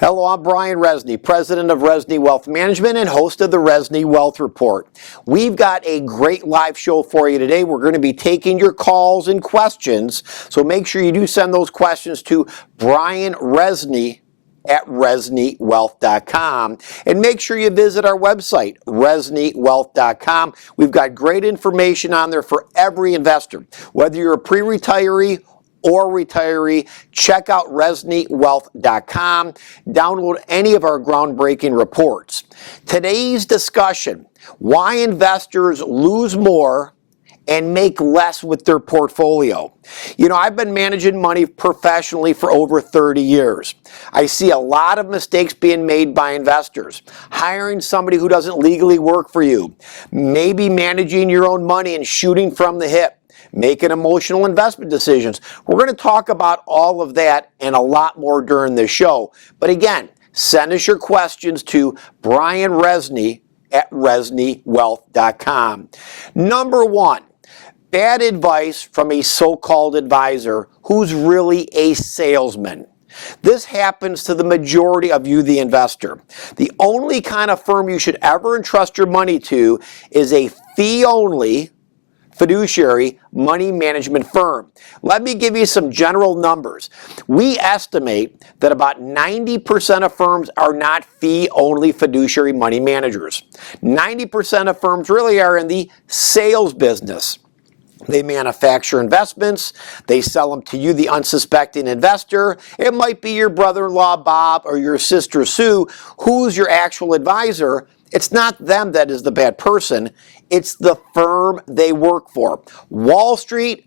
Hello, I'm Brian Rezny, president of Rezny Wealth Management and host of the Rezny Wealth Report. We've got a great live show for you today. We're going to be taking your calls and questions, so make sure you do send those questions to Brian Rezny at ReznyWealth.com, and make sure you visit our website, ReznyWealth.com. We've got great information on there for every investor. Whether you're a pre-retiree or retiree, check out ReznyWealth.com. Download any of our groundbreaking reports. Today's discussion: why investors lose more and make less with their portfolio. You know, I've been managing money professionally for over 30 years. I see a lot of mistakes being made by investors. Hiring somebody who doesn't legally work for you, maybe managing your own money and shooting from the hip, making emotional investment decisions. We're going to talk about all of that and a lot more during this show. But again, send us your questions to Brian Rezny at ReznyWealth.com. Number one, bad advice from a so-called advisor who's really a salesman. This happens to the majority of you, the investor. The only kind of firm you should ever entrust your money to is a fee-only fiduciary money management firm. Let me give you some general numbers. We estimate that about 90% of firms are not fee-only fiduciary money managers. 90% of firms really are in the sales business. They manufacture investments. They sell them to you, the unsuspecting investor. It might be your brother-in-law, Bob, or your sister, Sue, who's your actual advisor. It's not them that is the bad person. It's the firm they work for. Wall Street,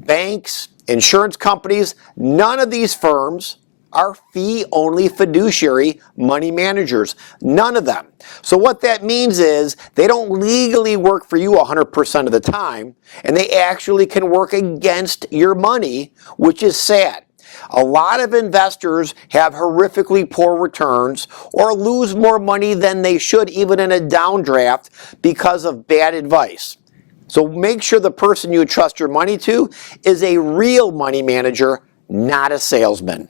banks, insurance companies, none of these firms are fee-only fiduciary money managers. None of them. So what that means is they don't legally work for you 100% of the time, and they actually can work against your money, which is sad. A lot of investors have horrifically poor returns or lose more money than they should even in a downdraft because of bad advice. So make sure the person you entrust your money to is a real money manager, not a salesman.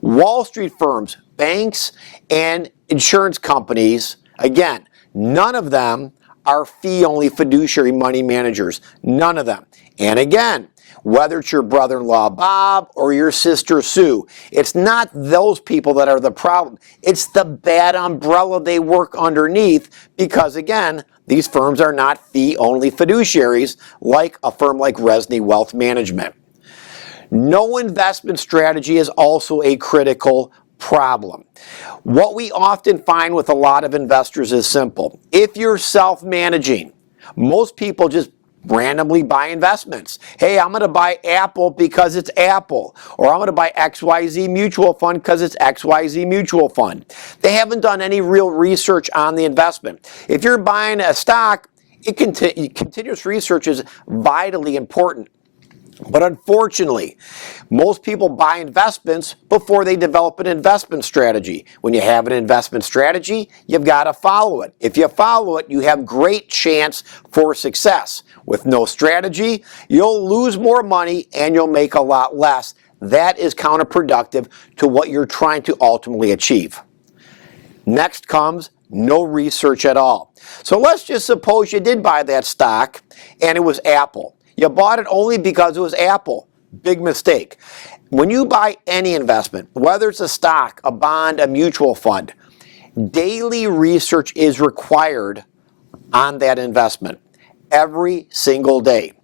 Wall Street firms, banks, and insurance companies, again, none of them are fee-only fiduciary money managers. None of them. And again, whether it's your brother-in-law Bob or your sister Sue, it's not those people that are the problem. It's the bad umbrella they work underneath because, again, these firms are not fee-only fiduciaries like a firm like Rezny Wealth Management. No investment strategy is also a critical problem. What we often find with a lot of investors is simple. If you're self-managing, most people just randomly buy investments. Hey, I'm going to buy Apple because it's Apple, or I'm going to buy XYZ mutual fund because it's XYZ mutual fund. They haven't done any real research on the investment. If you're buying a stock, continuous research is vitally important. But unfortunately, most people buy investments before they develop an investment strategy. When you have an investment strategy, you've got to follow it. If you follow it, you have great chance for success. With no strategy, you'll lose more money and you'll make a lot less. That is counterproductive to what you're trying to ultimately achieve. Next comes no research at all. So let's just suppose you did buy that stock and it was Apple. You bought it only because it was Apple. Big mistake. When you buy any investment, whether it's a stock, a bond, a mutual fund, daily research is required on that investment every single day.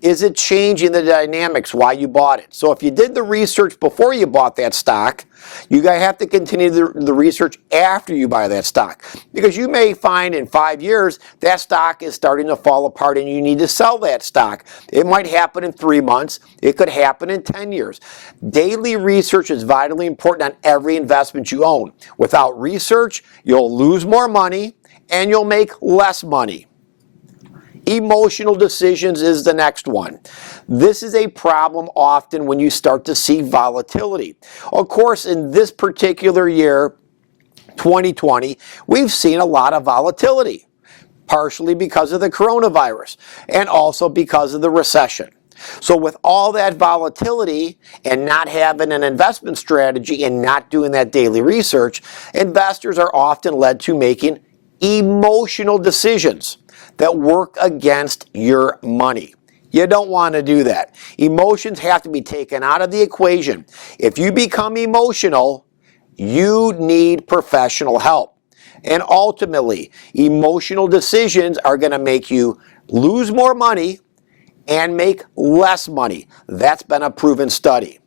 Is it changing the dynamics why you bought it? So if you did the research before you bought that stock, you have to continue the research after you buy that stock. Because you may find in 5 years that stock is starting to fall apart and you need to sell that stock. It might happen in 3 months. It could happen in 10 years. Daily research is vitally important on every investment you own. Without research, you'll lose more money and you'll make less money. Emotional decisions is the next one. This is a problem often when you start to see volatility. Of course, in this particular year, 2020, we've seen a lot of volatility, partially because of the coronavirus and also because of the recession. So with all that volatility and not having an investment strategy and not doing that daily research, investors are often led to making emotional decisions that work against your money. You don't want to do that. Emotions have to be taken out of the equation. If you become emotional, you need professional help. And ultimately, emotional decisions are going to make you lose more money and make less money. That's been a proven study.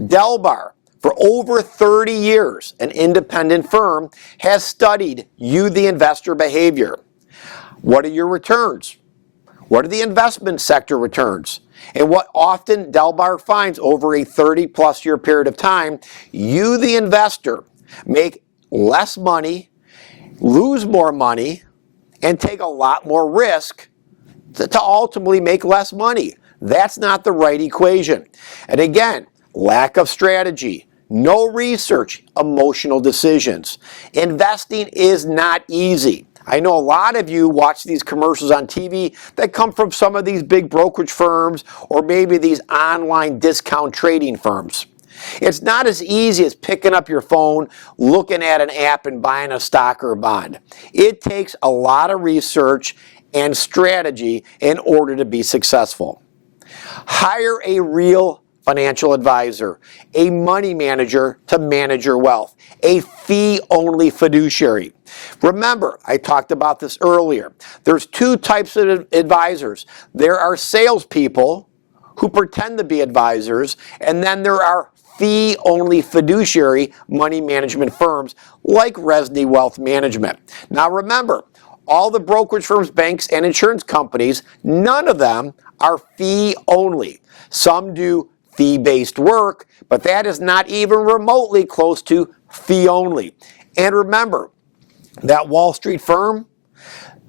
Delbar, for over 30 years, an independent firm, has studied you, the investor, behavior. What are your returns? What are the investment sector returns? And what often Delbar finds over a 30-plus year period of time, you, the investor, make less money, lose more money, and take a lot more risk to ultimately make less money. That's not the right equation. And again, lack of strategy, no research, emotional decisions. Investing is not easy. I know a lot of you watch these commercials on TV that come from some of these big brokerage firms or maybe these online discount trading firms. It's not as easy as picking up your phone, looking at an app, and buying a stock or a bond. It takes a lot of research and strategy in order to be successful. Hire a real financial advisor, a money manager to manage your wealth, a fee-only fiduciary. Remember, I talked about this earlier. There's two types of advisors. There are salespeople who pretend to be advisors, and then there are fee-only fiduciary money management firms like Rezny Wealth Management. Now remember, all the brokerage firms, banks, and insurance companies, none of them are fee-only. Some do fee-based work, but that is not even remotely close to fee-only. And remember, that Wall Street firm,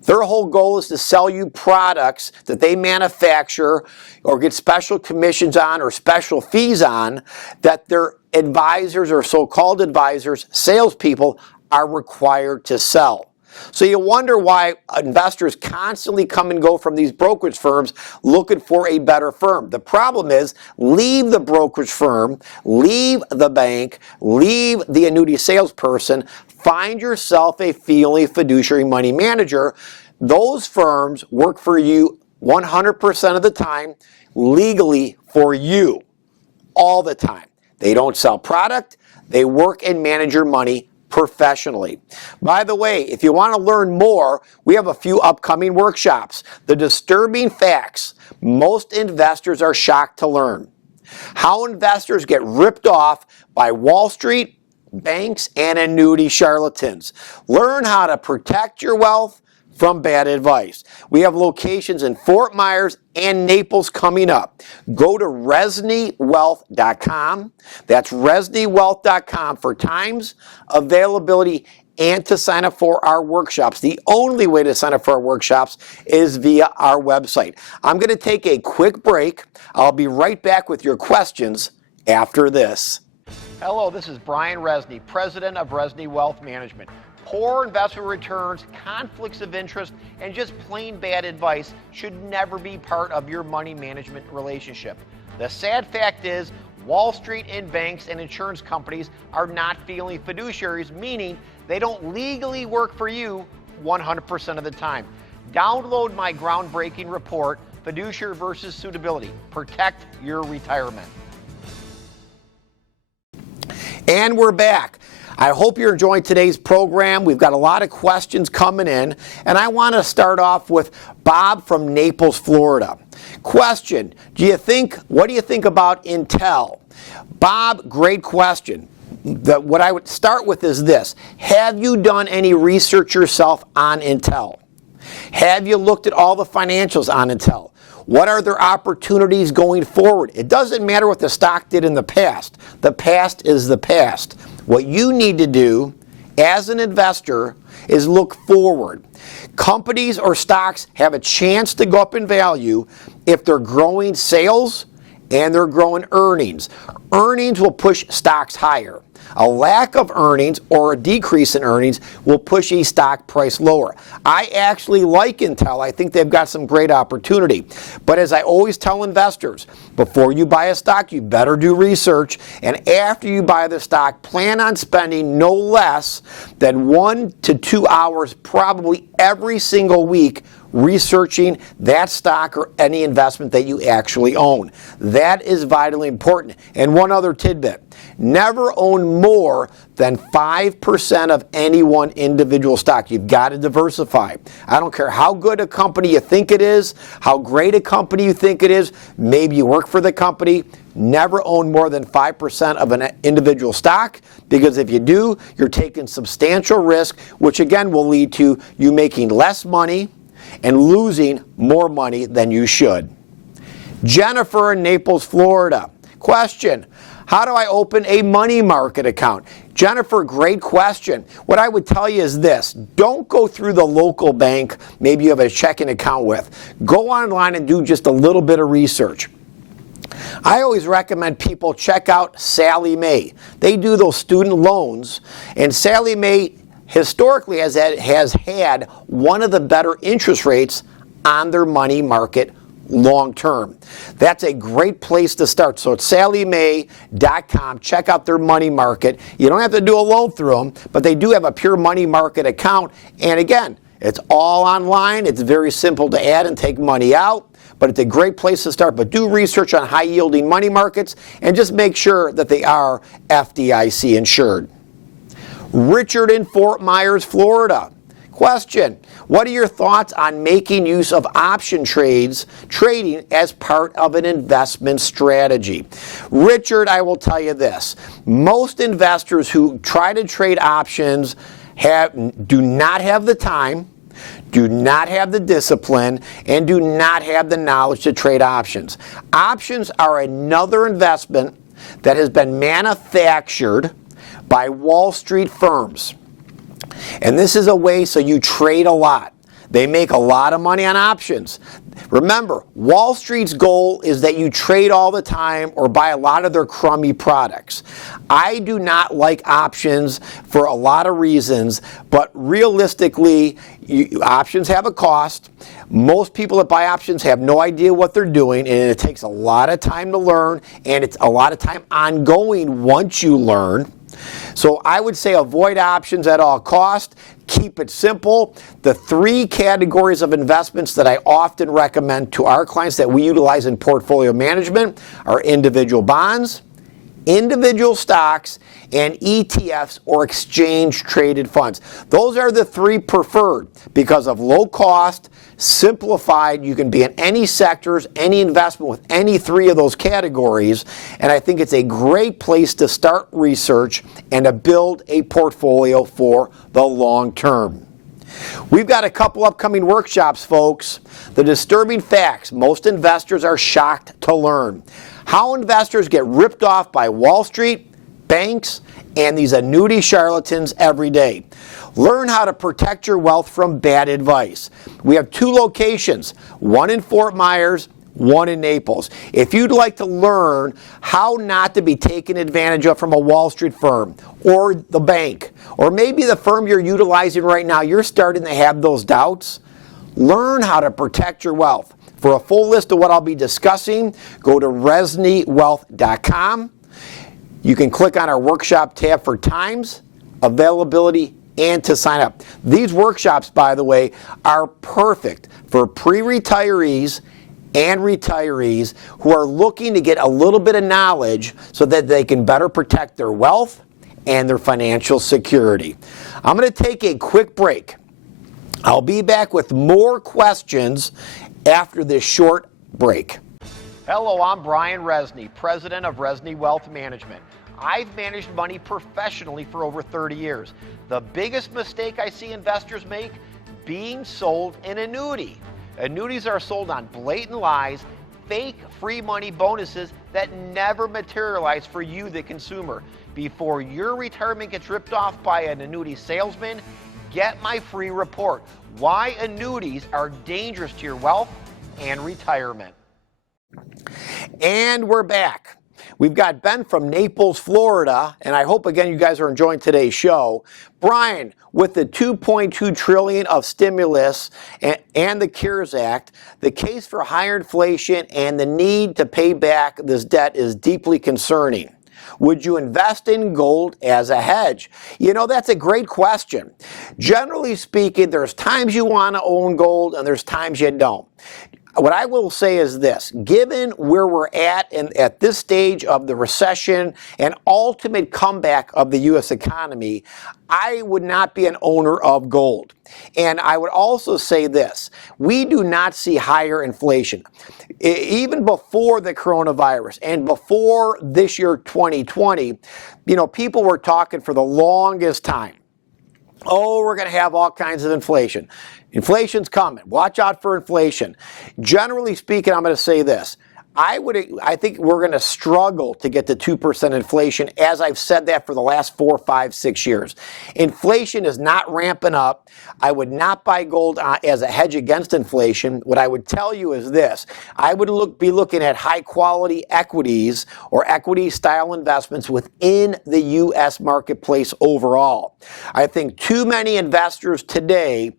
their whole goal is to sell you products that they manufacture or get special commissions on or special fees on that their advisors or so-called advisors, salespeople, are required to sell. So you wonder why investors constantly come and go from these brokerage firms looking for a better firm. The problem is, leave the brokerage firm, leave the bank, leave the annuity salesperson, find yourself a fee-only fiduciary money manager. Those firms work for you 100% of the time, legally for you, all the time. They don't sell product, they work and manage your money professionally. By the way, if you want to learn more, we have a few upcoming workshops. The disturbing facts most investors are shocked to learn. How investors get ripped off by Wall Street, banks, and annuity charlatans. Learn how to protect your wealth from bad advice. We have locations in Fort Myers and Naples coming up. Go to ReznyWealth.com. That's ReznyWealth.com for times, availability, and to sign up for our workshops. The only way to sign up for our workshops is via our website. I'm going to take a quick break. I'll be right back with your questions after this. Hello, this is Brian Rezny, president of Rezny Wealth Management. Poor investment returns, conflicts of interest, and just plain bad advice should never be part of your money management relationship. The sad fact is, Wall Street and banks and insurance companies are not fee-only fiduciaries, meaning they don't legally work for you 100% of the time. Download my groundbreaking report, Fiduciary versus Suitability. Protect your retirement. And we're back. I hope you're enjoying today's program. We've got a lot of questions coming in, and I want to start off with Bob from Naples, Florida. Question, what do you think about Intel? Bob, great question. What I would start with is this. Have you done any research yourself on Intel? Have you looked at all the financials on Intel? What are their opportunities going forward? It doesn't matter what the stock did in the past. The past is the past. What you need to do as an investor is look forward. Companies or stocks have a chance to go up in value if they're growing sales and they're growing earnings. Earnings will push stocks higher. A lack of earnings or a decrease in earnings will push a stock price lower. I actually like Intel. I think they've got some great opportunity. But as I always tell investors, before you buy a stock, you better do research. And after you buy the stock, plan on spending no less than 1 to 2 hours probably every single week researching that stock or any investment that you actually own. That is vitally important. And one other tidbit, never own more than 5% of any one individual stock. You've got to diversify. I don't care how good a company you think it is, how great a company you think it is, maybe you work for the company, never own more than 5% of an individual stock, because if you do, you're taking substantial risk, which again will lead to you making less money and losing more money than you should. Jennifer in Naples, Florida. Question, how do I open a money market account? Jennifer, great question. What I would tell you is this, don't go through the local bank maybe you have a checking account with. Go online and do just a little bit of research. I always recommend people check out Sallie Mae. They do those student loans, and Sallie Mae historically has had one of the better interest rates on their money market long term. That's a great place to start. So it's SallieMae.com. Check out their money market. You don't have to do a loan through them, but they do have a pure money market account. And again, it's all online. It's very simple to add and take money out, but it's a great place to start. But do research on high yielding money markets and just make sure that they are FDIC insured. Richard in Fort Myers, Florida. Question, what are your thoughts on making use of option trading as part of an investment strategy? Richard, I will tell you this. Most investors who try to trade options do not have the time, do not have the discipline, and do not have the knowledge to trade options. Options are another investment that has been manufactured by Wall Street firms. And this is a way so you trade a lot. They make a lot of money on options. Remember, Wall Street's goal is that you trade all the time or buy a lot of their crummy products. I do not like options for a lot of reasons, but realistically, options have a cost. Most people that buy options have no idea what they're doing, and it takes a lot of time to learn, and it's a lot of time ongoing once you learn. So I would say avoid options at all costs. Keep it simple. The 3 categories of investments that I often recommend to our clients that we utilize in portfolio management are individual bonds, individual stocks, and ETFs or exchange traded funds. Those are the 3 preferred because of low cost, simplified. You can be in any sectors, any investment with any 3 of those categories, and I think it's a great place to start research and to build a portfolio for the long term. We've got a couple upcoming workshops, folks. The disturbing facts most investors are shocked to learn. How investors get ripped off by Wall Street, banks, and these annuity charlatans every day. Learn how to protect your wealth from bad advice. We have 2 locations, one in Fort Myers, one in Naples. If you'd like to learn how not to be taken advantage of from a Wall Street firm or the bank, or maybe the firm you're utilizing right now, you're starting to have those doubts, learn how to protect your wealth. For a full list of what I'll be discussing, go to ReznyWealth.com. You can click on our workshop tab for times, availability, and to sign up. These workshops, by the way, are perfect for pre-retirees and retirees who are looking to get a little bit of knowledge so that they can better protect their wealth and their financial security. I'm going to take a quick break. I'll be back with more questions after this short break. Hello, I'm Brian Rezny, president of Rezny Wealth Management. I've managed money professionally for over 30 years. The biggest mistake I see investors make, being sold an annuity. Annuities are sold on blatant lies, fake free money bonuses that never materialize for you, the consumer. Before your retirement gets ripped off by an annuity salesman, get my free report, Why Annuities Are Dangerous to Your Wealth and Retirement. And we're back. We've got Ben from Naples, Florida, and I hope again you guys are enjoying today's show. Brian, with the $2.2 trillion of stimulus and the CARES Act, the case for higher inflation and the need to pay back this debt is deeply concerning. Would you invest in gold as a hedge? You know, that's a great question. Generally speaking, there's times you want to own gold and there's times you don't. What I will say is this, given where we're at this stage of the recession and ultimate comeback of the U.S. economy, I would not be an owner of gold. And I would also say this, we do not see higher inflation. Even before the coronavirus and before this year, 2020, you know, people were talking for the longest time, oh, we're going to have all kinds of inflation. Inflation's coming. Watch out for inflation. Generally speaking, I'm going to say this. I think we're going to struggle to get to 2% inflation, as I've said that for the last 4, 5, 6 years. Inflation is not ramping up. I would not buy gold as a hedge against inflation. What I would tell you is this. I would be looking at high-quality equities or equity-style investments within the U.S. marketplace overall. I think too many investors today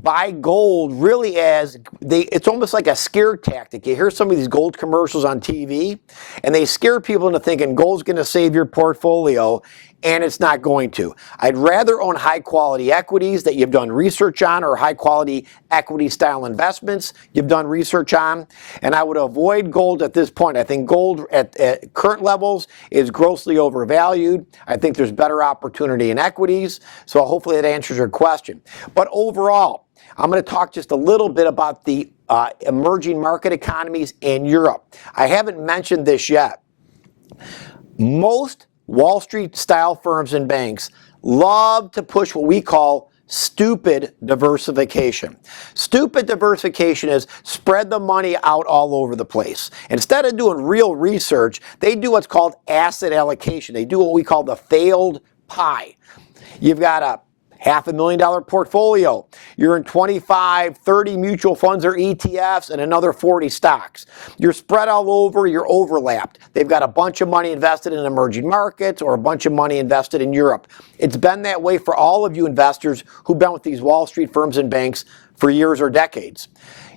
buy gold really as it's almost like a scare tactic. You hear some of these gold commercials on TV and they scare people into thinking gold's going to save your portfolio, and it's not going to. I'd rather own high quality equities that you've done research on, or high quality equity style investments you've done research on, and I would avoid gold at this point. I think gold at current levels is grossly overvalued. I think there's better opportunity in equities, so hopefully that answers your question. But overall, I'm going to talk just a little bit about the emerging market economies in Europe. I haven't mentioned this yet. Most Wall Street style firms and banks love to push what we call stupid diversification. Stupid diversification is spread the money out all over the place. Instead of doing real research, they do what's called asset allocation. They do what we call the failed pie. You've got a $500,000 portfolio. You're in 25, 30 mutual funds or ETFs and another 40 stocks. You're spread all over, you're overlapped. They've got a bunch of money invested in emerging markets or a bunch of money invested in Europe. It's been that way for all of you investors who've been with these Wall Street firms and banks for years or decades.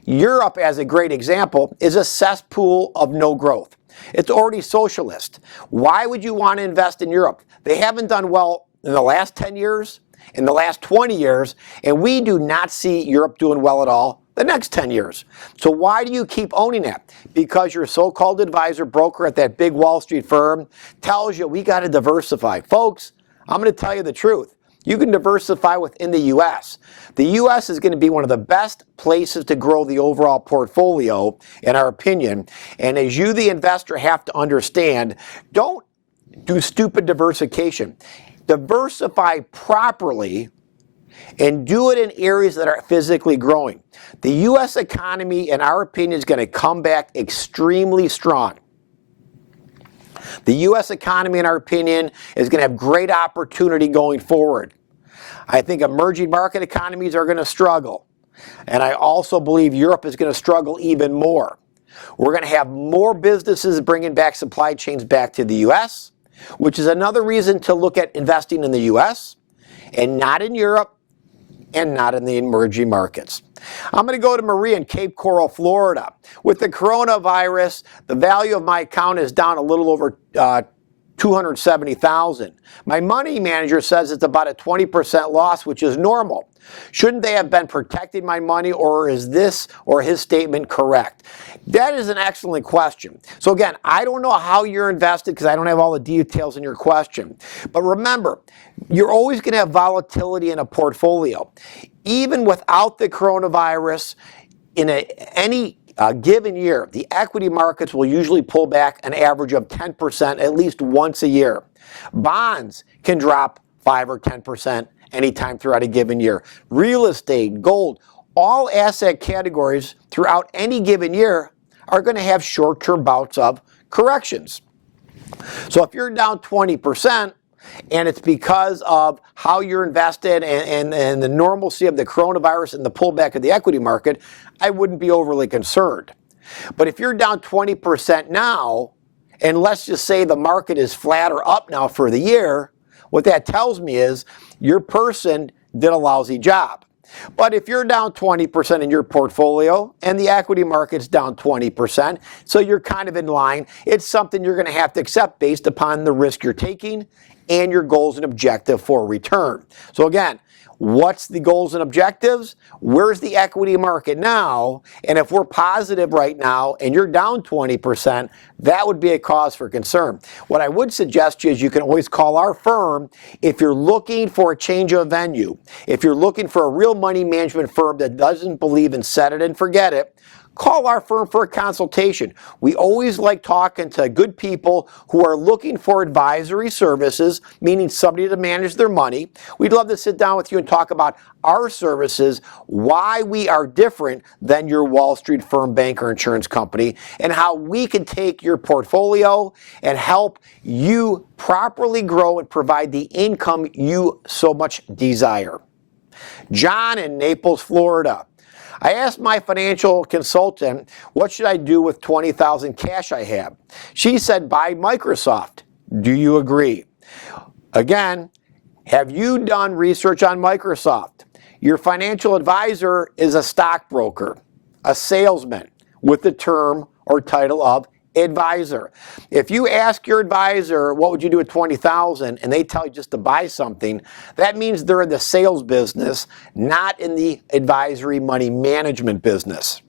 Europe, as a great example, is a cesspool of no growth. It's already socialist. Why would you want to invest in Europe? They haven't done well in the last 10 years. In the last 20 years, and we do not see Europe doing well at all the next 10 years. So why do you keep owning that? Because your so-called advisor broker at that big Wall Street firm tells you we got to diversify. Folks, I'm going to tell you the truth. You can diversify within the U.S. The U.S. is going to be one of the best places to grow the overall portfolio, in our opinion. And as you, the investor, have to understand, don't do stupid diversification. Diversify properly and do it in areas that are physically growing. The U.S. economy, in our opinion, is going to come back extremely strong. The U.S. economy, in our opinion, is going to have great opportunity going forward. I think emerging market economies are going to struggle. And I also believe Europe is going to struggle even more. We're going to have more businesses bringing back supply chains back to the U.S., which is another reason to look at investing in the U.S. and not in Europe and not in the emerging markets. I'm going to go to Maria in Cape Coral, Florida. With the coronavirus, the value of my account is down a little over $270,000. My money manager says it's about a 20% loss, which is normal. Shouldn't they have been protecting my money, or is this or his statement correct? That is an excellent question. So again, I don't know how you're invested because I don't have all the details in your question. But remember, you're always going to have volatility in a portfolio. Even without the coronavirus, in any given year, the equity markets will usually pull back an average of 10% at least once a year. Bonds can drop 5 or 10% anytime throughout a given year. Real estate, gold, all asset categories throughout any given year are going to have short-term bouts of corrections. So if you're down 20%, and it's because of how you're invested and the normalcy of the coronavirus and the pullback of the equity market, I wouldn't be overly concerned. But if you're down 20% now, and let's just say the market is flat or up now for the year, what that tells me is your person did a lousy job. But if you're down 20% in your portfolio and the equity market's down 20%, so you're kind of in line, it's something you're going to have to accept based upon the risk you're taking and your goals and objective for return. So again, what's the goals and objectives? Where's the equity market now? And if we're positive right now and you're down 20%, that would be a cause for concern. What I would suggest to you is you can always call our firm if you're looking for a change of venue. If you're looking for a real money management firm that doesn't believe in set it and forget it, call our firm for a consultation. We always like talking to good people who are looking for advisory services, meaning somebody to manage their money. We'd love to sit down with you and talk about our services, why we are different than your Wall Street firm, bank, or insurance company, and how we can take your portfolio and help you properly grow and provide the income you so much desire. John in Naples, Florida. I asked my financial consultant, what should I do with $20,000 cash I have? She said, buy Microsoft. Do you agree? Again, have you done research on Microsoft? Your financial advisor is a stockbroker, a salesman with the term or title of advisor. If you ask your advisor, what would you do with $20,000, and they tell you just to buy something, that means they're in the sales business, not in the advisory money management business.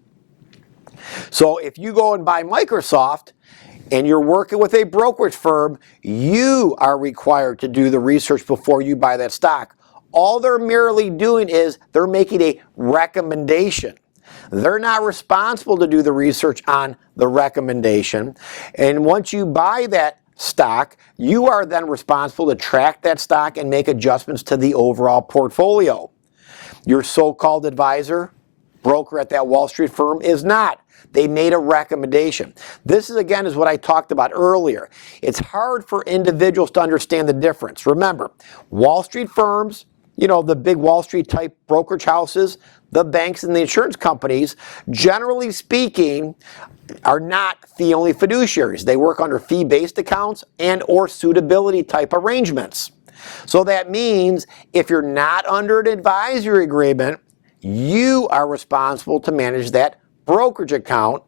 So if you go and buy Microsoft and you're working with a brokerage firm, you are required to do the research before you buy that stock. All they're merely doing is they're making a recommendation. They're not responsible to do the research on the recommendation. And once you buy that stock, you are then responsible to track that stock and make adjustments to the overall portfolio. Your so-called advisor, broker at that Wall Street firm is not. They made a recommendation. This is, again, is what I talked about earlier. It's hard for individuals to understand the difference. Remember, Wall Street firms, you know, the big Wall Street type brokerage houses, the banks and the insurance companies, generally speaking, are not fee-only fiduciaries. They work under fee-based accounts and or suitability type arrangements. So that means if you're not under an advisory agreement, you are responsible to manage that brokerage account,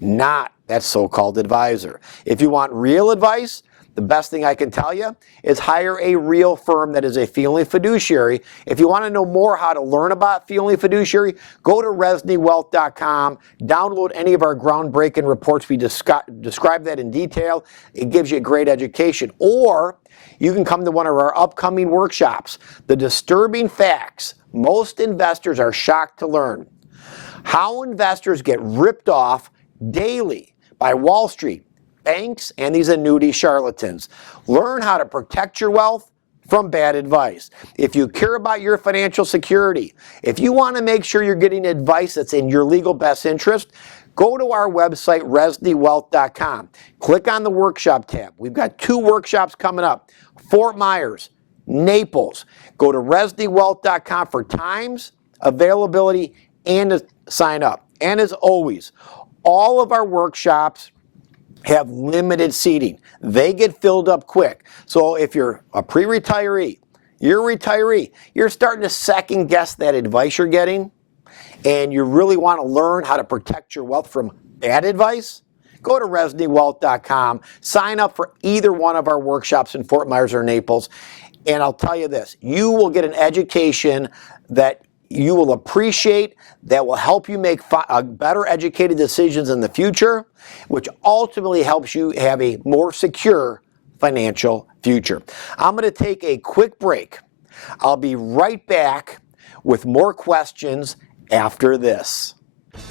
not that so-called advisor. If you want real advice, the best thing I can tell you is hire a real firm that is a fee-only fiduciary. If you want to know more how to learn about fee-only fiduciary, go to ReznyWealth.com, download any of our groundbreaking reports. We describe that in detail. It gives you a great education. Or you can come to one of our upcoming workshops. The disturbing facts most investors are shocked to learn. How investors get ripped off daily by Wall Street, banks, and these annuity charlatans. Learn how to protect your wealth from bad advice. If you care about your financial security, if you want to make sure you're getting advice that's in your legal best interest, go to our website, ReznyWealth.com. Click on the workshop tab. We've got 2 workshops coming up, Fort Myers, Naples. Go to ReznyWealth.com for times, availability, and to sign up. And as always, all of our workshops have limited seating. They get filled up quick. So if you're a pre-retiree, you're a retiree, you're starting to second guess that advice you're getting, and you really want to learn how to protect your wealth from bad advice, go to ReznyWealth.com, sign up for either one of our workshops in Fort Myers or Naples, and I'll tell you this, you will get an education that you will appreciate, that will help you make better educated decisions in the future, which ultimately helps you have a more secure financial future. I'm going to take a quick break. I'll be right back with more questions after this.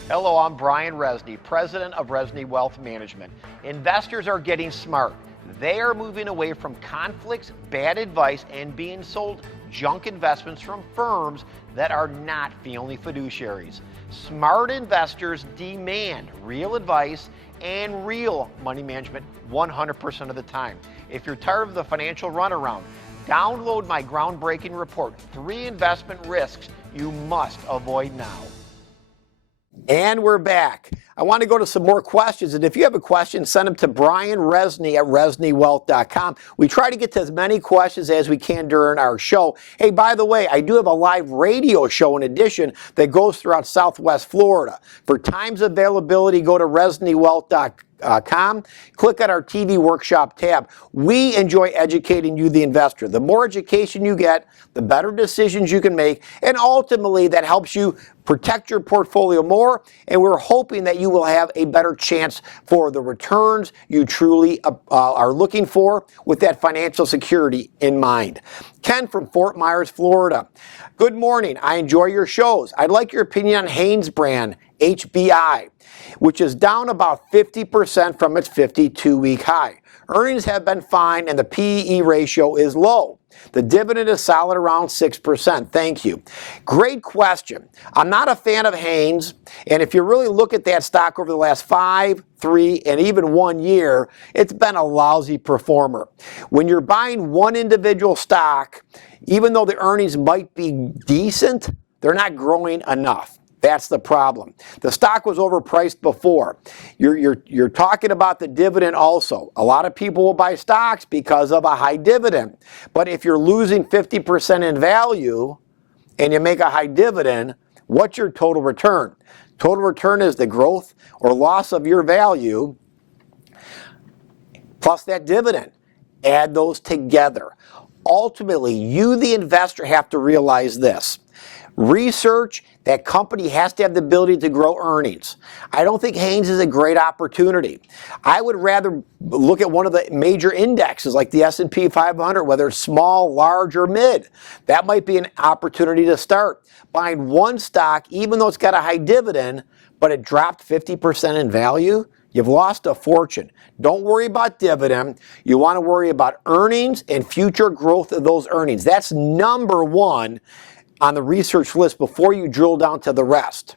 Hello, I'm Brian Rezny, president of Rezny Wealth Management. Investors are getting smart. They are moving away from conflicts, bad advice, and being sold junk investments from firms that are not fee-only fiduciaries. Smart investors demand real advice and real money management 100% of the time. If you're tired of the financial runaround, download my groundbreaking report, 3 investment risks you must avoid now. And we're back. I want to go to some more questions, and if you have a question, send them to Brian Rezny at ReznyWealth.com. We try to get to as many questions as we can during our show. Hey, by the way, I do have a live radio show in addition that goes throughout Southwest Florida. For times availability, go to ReznyWealth.com. Click on our TV workshop tab. We enjoy educating you, the investor. The more education you get, the better decisions you can make, and ultimately that helps you protect your portfolio more, and we're hoping that you will have a better chance for the returns you truly are looking for with that financial security in mind. Ken from Fort Myers, Florida. Good morning. I enjoy your shows. I'd like your opinion on Haynes brand, HBI, which is down about 50% from its 52-week high. Earnings have been fine and the PE ratio is low. The dividend is solid around 6%. Thank you. Great question. I'm not a fan of Haynes, and if you really look at that stock over the last 5, 3, and even 1 year, it's been a lousy performer. When you're buying one individual stock, even though the earnings might be decent, they're not growing enough. That's the problem. The stock was overpriced before. You're talking about the dividend also. A lot of people will buy stocks because of a high dividend. But if you're losing 50% in value and you make a high dividend, what's your total return? Total return is the growth or loss of your value plus that dividend. Add those together. Ultimately, you, the investor, have to realize this. Research, that company has to have the ability to grow earnings. I don't think Haynes is a great opportunity. I would rather look at one of the major indexes like the S&P 500, whether it's small, large, or mid. That might be an opportunity to start. Buying one stock, even though it's got a high dividend, but it dropped 50% in value, you've lost a fortune. Don't worry about dividend. You want to worry about earnings and future growth of those earnings. That's number one on the research list before you drill down to the rest.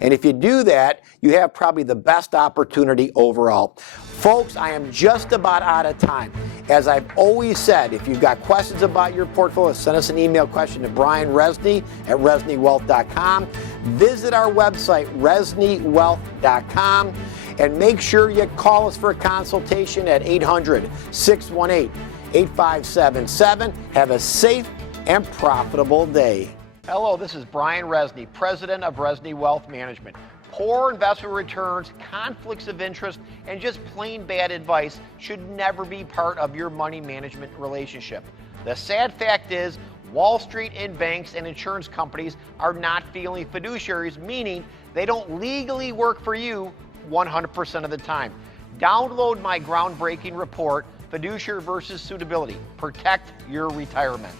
And if you do that, you have probably the best opportunity overall. Folks, I am just about out of time. As I've always said, if you've got questions about your portfolio, send us an email question to Brian Rezny at ReznyWealth.com. Visit our website, ReznyWealth.com, and make sure you call us for a consultation at 800-618-8577. Have a safe and profitable day. Hello, this is Brian Rezny, President of Rezny Wealth Management. Poor investment returns, conflicts of interest, and just plain bad advice should never be part of your money management relationship. The sad fact is, Wall Street and banks and insurance companies are not fee-only fiduciaries, meaning they don't legally work for you 100% of the time. Download my groundbreaking report, Fiduciary versus Suitability. Protect your retirement.